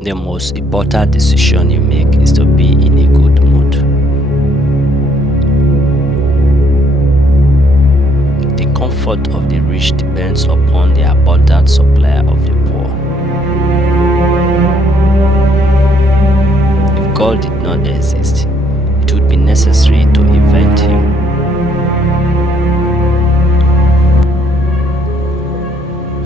The most important decision you make is to be in a good mood. The comfort of the rich depends upon the abundant supply of the poor. If God did not exist, it would be necessary to invent him.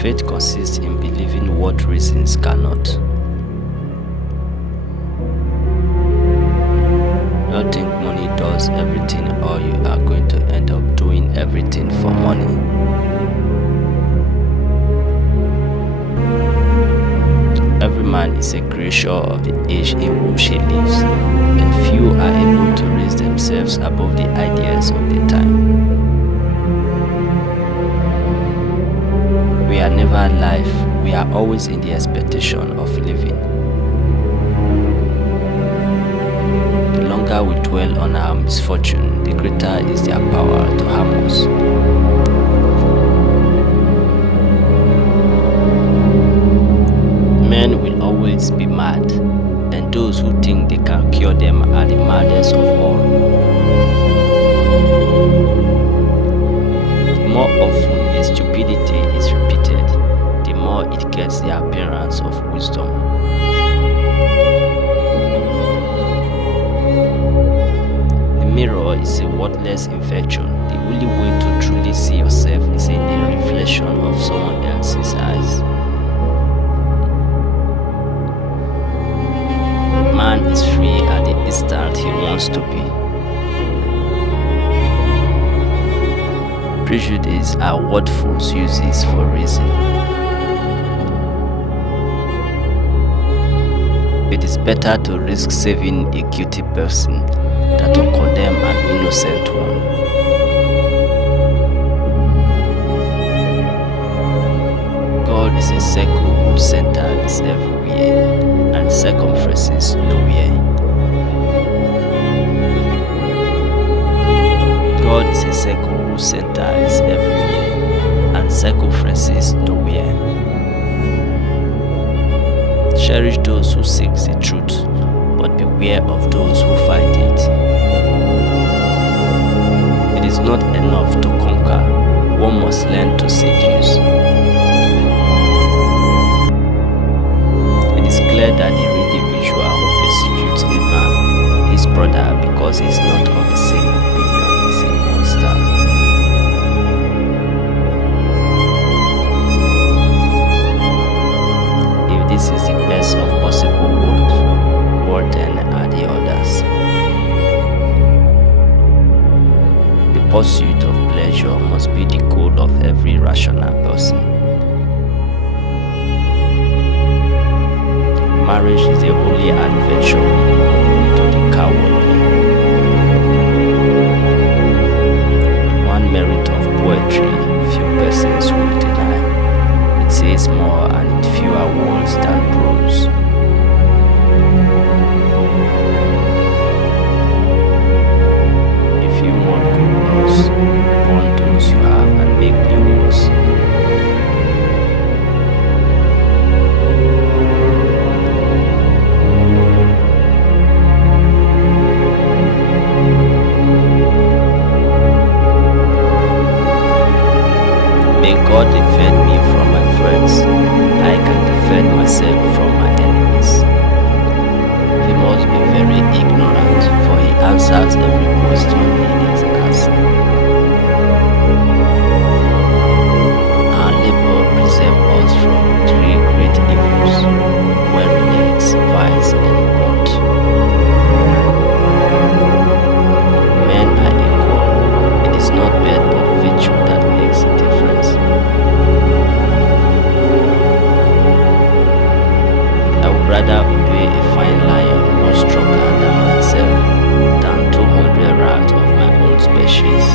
Faith consists in believing what reasons cannot. Don't think money does everything or you are going to end up doing everything for money. Every man is a creature of the age in which he lives, and few are able to raise themselves above the ideas of the time. We are never alive, we are always in the expectation of living. The longer we dwell on our misfortune, the greater is their power to harm us. Men will always be mad, and those who think they can cure them are the maddest of all. The more often a stupidity is repeated, the more it gets the appearance of wisdom. The mirror is a worthless invention. The only way to truly see yourself is in a reflection of someone else's eyes. Man is free at the instant he wants to be. Prejudice are what fools uses for reason. It is better to risk saving a guilty person than to condemn an innocent one. God is a circle whose center is everywhere and circumference nowhere. God is a circle whose center is everywhere and circumference nowhere. Cherish those who seek the truth, but beware of those who find it. It is not enough to conquer, one must learn to seduce. It is clear that the individual who persecutes a man, his brother, because he is not of the same opinion, is a monster. If this is the best of possible worlds, what then are the others? The pursuit of pleasure must be the goal of every rational person. Marriage is the only adventure to the cowardly. One merit of poetry few persons will deny. It says more and in fewer words than prose. If you want good laws, burn those you have and make new ones. May God defend me from my friends. I can defend myself from my enemies. He must be very ignorant, for he answers every question he is asked. Our labor preserves us from three great evils: weariness, vice, and want. Men are equal. It is not bad but virtue that makes a difference. I would rather obey a fine lion more stronger than myself than 200 rats of my own species.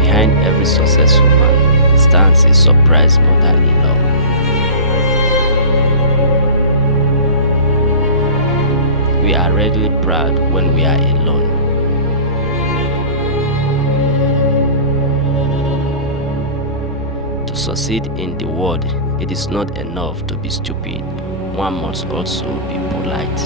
Behind every successful man stands a surprised mother-in-law. We are rarely proud when we are alone. To succeed in the world, it is not enough to be stupid. One must also be polite.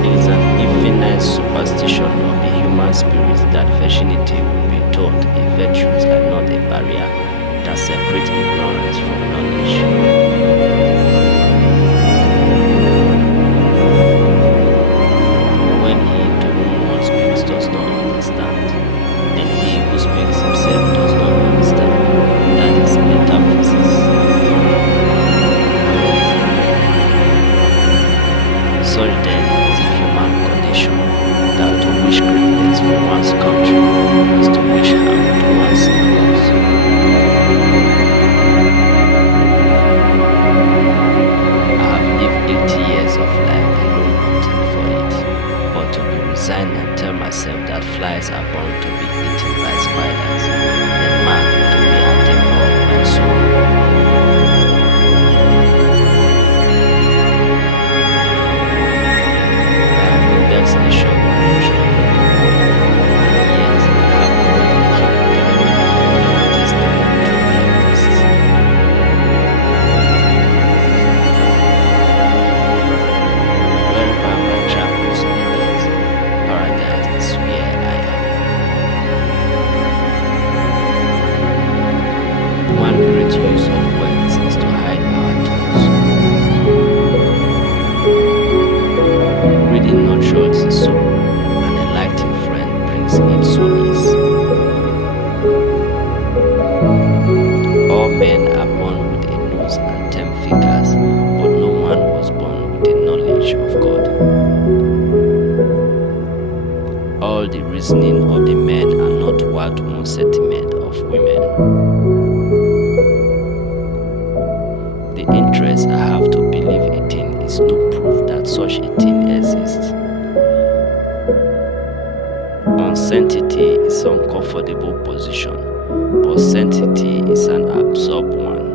It is an infinite superstition of the human spirit that virginity will be taught if virtues are not a barrier that separates ignorance from knowledge. When he to whom one speaks does not understand, and he who speaks himself does not understand, that is metaphysics. Such then is the human condition, that to wish greatness for one's country is to wish harm to one's neighbors. I have lived 80 years of life and know nothing for it, but to be resigned and tell myself that flies are born to be eaten by spiders, and man to be devoured by sword. I am the best nation creature in the world, and yet I have already killed them, and it is the one truly exists. Wherever my travels may lead, paradise is where I am. One great use of words is to hide our thoughts. Reading nurtures the soul, and a lighting friend brings in solace. All men are born with a nose and 10 fingers, but no one was born with the knowledge of God. All the reasoning of the men are not what one sentiment of women. The interest I have to believe a thing is no proof that such a thing exists. Uncertainty is an uncomfortable position, but certainty is an absorbed one.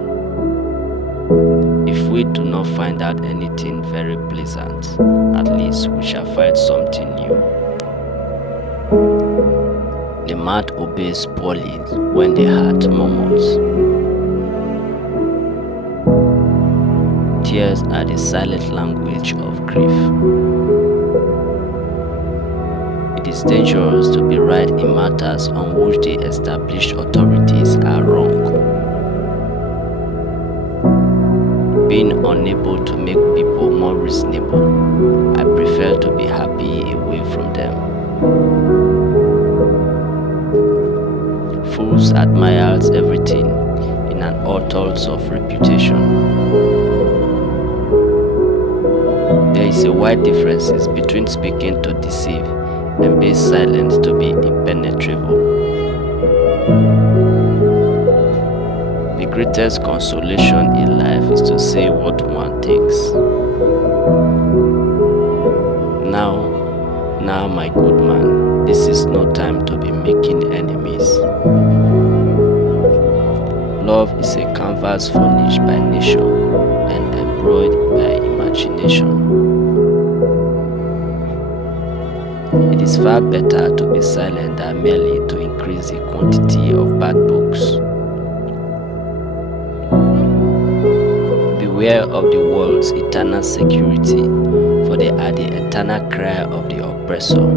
If we do not find out anything very pleasant, at least we shall find something new. The mouth obeys poorly when the heart murmurs. Tears are the silent language of grief. It is dangerous to be right in matters on which the established authorities are wrong. Being unable to make people more reasonable, I prefer to be happy away from them. Fools admire everything in an authors of reputation. There is a wide difference between speaking to deceive and being silent to be impenetrable. The greatest consolation in life is to say what one thinks. Now, my good man, this is no time to be making enemies. Love is a canvas furnished by nature and embroidered by imagination. It is far better to be silent than merely to increase the quantity of bad books. Beware of the world's eternal security, for they are the eternal cry of the oppressor.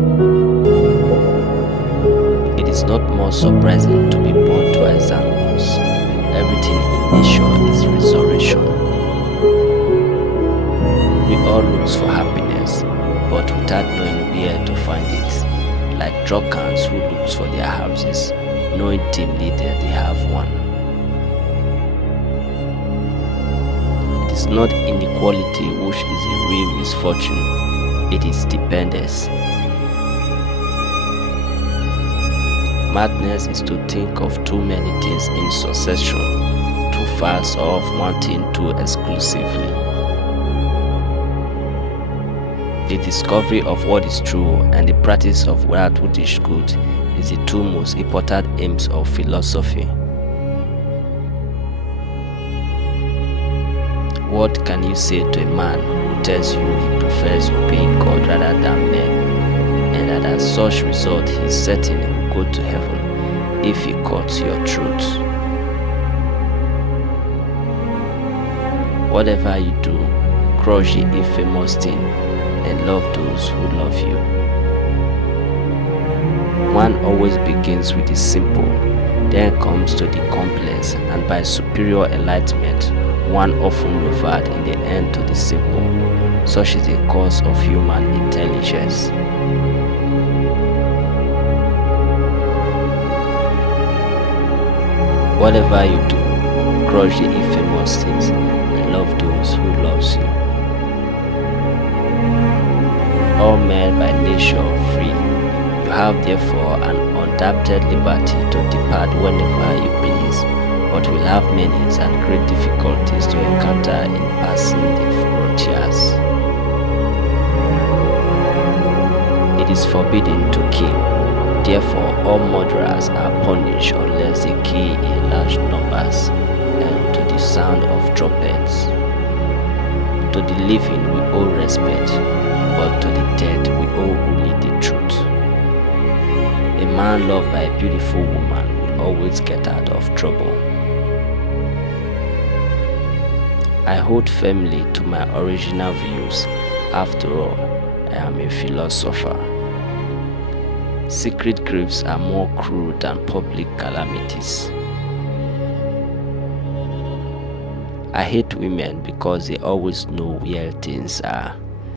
It is not more surprising to be born twice than once. Everything in nature is resurrection. We all look for happiness, but without knowing where to find it, like drunkards who look for their houses, knowing dimly that they have one. It is not inequality which is a real misfortune, it is dependence. Madness is to think of too many things in succession, too fast of one thing too exclusively. The discovery of what is true and the practice of that which is good is the two most important aims of philosophy. What can you say to a man who tells you he prefers obeying God rather than men, and that as such result he is certain he will go to heaven if he cuts your truth. Whatever you do, crush the infamous thing and love those who love you. One always begins with the simple, then comes to the complex, and by superior enlightenment, one often reverts in the end to the simple. Such is the course of human intelligence. Whatever you do, crush the infamous things and love those who loves you. All men by nature are free. You have therefore an undoubted liberty to depart whenever you please, but will have many and great difficulties to encounter in passing the frontiers. It is forbidden to kill. Therefore, all murderers are punished unless they kill in large numbers and to the sound of trumpets. To the living we owe respect, but to the dead we owe only the truth. A man loved by a beautiful woman will always get out of trouble. I hold firmly to my original views. After all, I am a philosopher. Secret griefs are more cruel than public calamities. I hate women because they always know where things are.